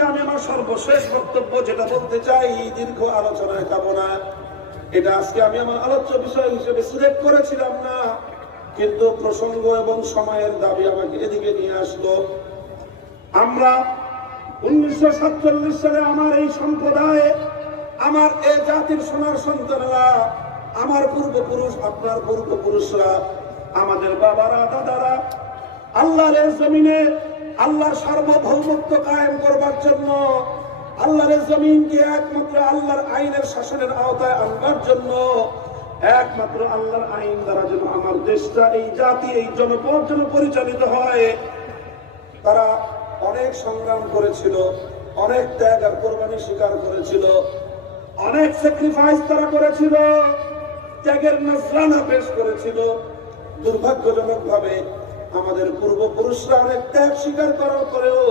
আজকে আমি আমার সর্বশেষ বক্তব্য যেটা বলতে চাই দীর্ঘ আলোচনায় যাব না। এটা আজকে আমি আমার আলোচ্য বিষয় হিসেবে সিলেক্ট করেছিলাম না, কিন্তু প্রসঙ্গ এবং সময়ের দাবি আমাকে এদিকে নিয়ে আসলো। আমরা উনিশশো সাতচল্লিশ সালে আমার এই সম্প্রদায়ে, আমার এই জাতির সোনার সন্তানরা, আমার পূর্বপুরুষ, আপনার পূর্বপুরুষরা, আমাদের বাবারা, দাদারা, আল্লাহর এই জমিনে আল্লাহর সার্বভৌমত্ব কায়েম করবার জন্য আল্লাহর জমিনকে একমাত্র আল্লাহর আইনের শাসনের আওতায় আনবার জন্য, একমাত্র আল্লাহর আইন দ্বারা যেন আমার দেশটা, এই জাতি, এই জনপদ যেন পরিচালিত হয়। তারা অনেক সংগ্রাম করেছিল, অনেক ত্যাগ আর কোরবানি স্বীকার করেছিল, অনেক স্যাক্রিফাইস তারা করেছিল, ত্যাগের নজরানা পেশ করেছিল। দুর্ভাগ্যজনক ভাবে আমাদের পূর্বপুরুষরা অনেক ত্যাগ স্বীকার করার পরেও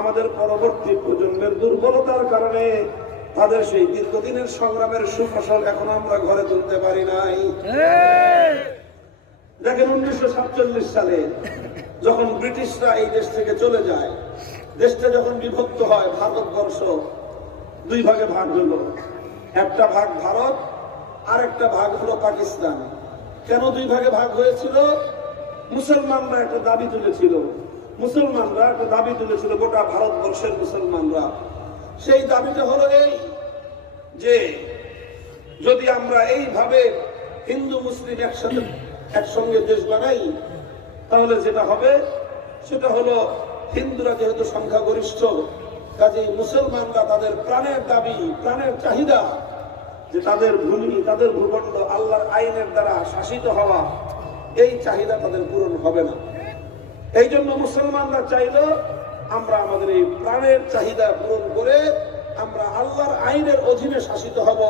আমাদের পরবর্তী প্রজন্মের দুর্বলতার কারণে তাদের সেই দীর্ঘদিনের সংগ্রামের সুফসল এখন আমরা ঘরে তুলতে পারি নাই। দেখেন উনিশশো সাতচল্লিশ সালে যখন ব্রিটিশরা এই দেশ থেকে চলে যায়, দেশটা যখন বিভক্ত হয়, ভারতবর্ষ দুই ভাগে ভাগ হলো। একটা ভাগ ভারত আর একটা ভাগ হলো পাকিস্তান। কেন দুই ভাগে ভাগ হয়েছিল? মুসলমানরা একটা দাবি তুলেছিল। মুসলমানরা একটা দাবি তুলেছিল গোটা ভারতবর্ষের মুসলমানরা। সেই দাবিটা হলো এই যে, যদি আমরা এইভাবে হিন্দু, মুসলিম একসাথে, একসঙ্গে দেশ বানাই, তাহলে যেটা হবে? সেটা হলো হিন্দুরা যেহেতু সংখ্যাগরিষ্ঠ, কাজেই মুসলমানরা তাদের প্রাণের দাবি, প্রাণের চাহিদা, যে তাদের ভূমি, তাদের ভূখণ্ড আল্লাহর আইনের দ্বারা শাসিত হওয়া এই চাহিদা তাদের পূরণ হবে না। এই জন্য মুসলমানরা চাইল আমরা আমাদের এই প্রাণের চাহিদা পূরণ করে আমরা আল্লাহর আইনের অধীনে শাসিত হব।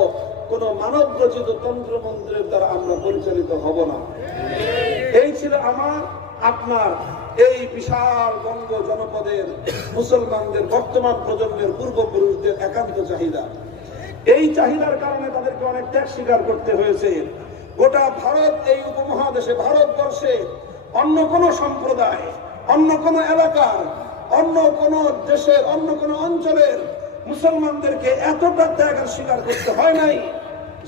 কোন মানব রচিত তন্ত্র মন্ত্রের দ্বারা আমরা পরিচালিত হব না। এই ছিল আমার, আপনার এই বিশাল বঙ্গ জনপদের মুসলমানদের বর্তমান প্রজন্মের পূর্বপুরুষদের একান্ত চাহিদা। এই চাহিদার কারণে তাদেরকে অনেক ত্যাগ স্বীকার করতে হয়েছে। গোটা ভারত এই উপমহাদেশে ভারতবর্ষে অন্য কোন সম্প্রদায় অন্য কোন এলাকার অন্য কোন দেশের অন্য কোন অঞ্চলের মুসলমানদেরকে এতটা ত্যাগ আর স্বীকার করতে হয় নাই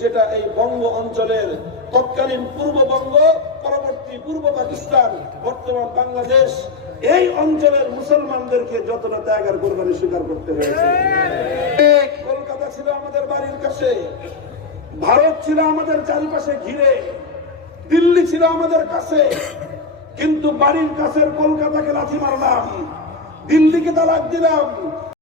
যেটা এই বঙ্গ অঞ্চলের তৎকালীন পূর্ববঙ্গ পরবর্তী পূর্ব পাকিস্তান বর্তমান বাংলাদেশ এই অঞ্চলের মুসলমানদেরকে যতটা ত্যাগ আর কোরবানি স্বীকার করতে হয়েছে। কলকাতা ছিল আমাদের বাড়ির কাছে। ভারত ছিল আমাদের চারিপাশে ঘিরে, দিল্লি ছিল আমাদের কাছে, কিন্তু বাড়ির কাছের কলকাতাকে লাথি মারলাম, দিল্লিকে তালাক দিলাম।